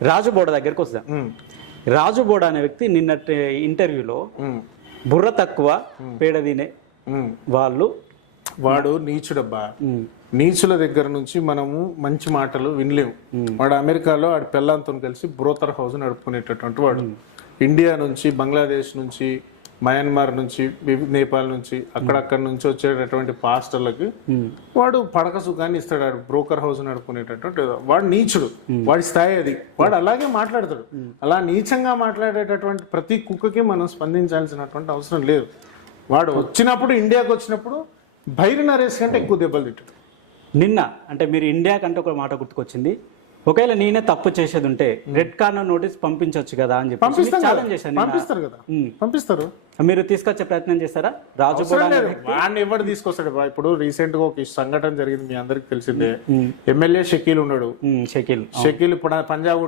రాజుబోడ దగ్గరికి వస్తా. రాజుబోడ అనే వ్యక్తి నిన్నటి ఇంటర్వ్యూలో బుర్ర తక్కువ పేడ తినే వాళ్ళు, వాడు నీచుడబ్బా. నీచుల దగ్గర నుంచి మనము మంచి మాటలు వినలేము. వాడు అమెరికాలో వాడి పిల్లలతో కలిసి బ్రోకర్ హౌస్ నడుపుకునేటటువంటి వాడు. ఇండియా నుంచి, బంగ్లాదేశ్ నుంచి, మయన్మార్ నుంచి, నేపాల్ నుంచి, అక్కడక్కడ నుంచి వచ్చేటటువంటి పాస్టర్లకి వాడు పడక సుఖాన్ని ఇస్తాడు. వాడు బ్రోకర్ హౌస్ నడుపుకునేటటువంటి వాడు నీచుడు. వాడి స్థాయి అది. వాడు అలాగే మాట్లాడతాడు. అలా నీచంగా మాట్లాడేటటువంటి ప్రతి కుక్కకి మనం స్పందించాల్సినటువంటి అవసరం లేదు. వాడు వచ్చినప్పుడు, ఇండియాకి వచ్చినప్పుడు బైరి నరేష్ కంటే ఎక్కువ దెబ్బలు తిట్టాడు. నిన్న అంటే మీరు ఇండియా కంటే ఒక మాట గుర్తుకొచ్చింది, ఒకవేళ నేనే తప్పు చేసేది ఉంటే రెడ్ కార్నర్ నోటీస్ పంపించవచ్చు కదా అని చెప్పి ఛాలెంజ్ చేశాను. పంపిస్తారు కదా, పంపిస్తారు. మీరు తీసుకొచ్చే ప్రయత్నం చేస్తారా? వాడిని ఎవరు తీసుకొస్తాడు? ఇప్పుడు రీసెంట్ గా ఒక సంఘటన జరిగింది, మీ అందరికి తెలిసిందే. ఎమ్మెల్యే షకీల్ ఉన్నాడు. షకీల్ ఇప్పుడు పంజాబ్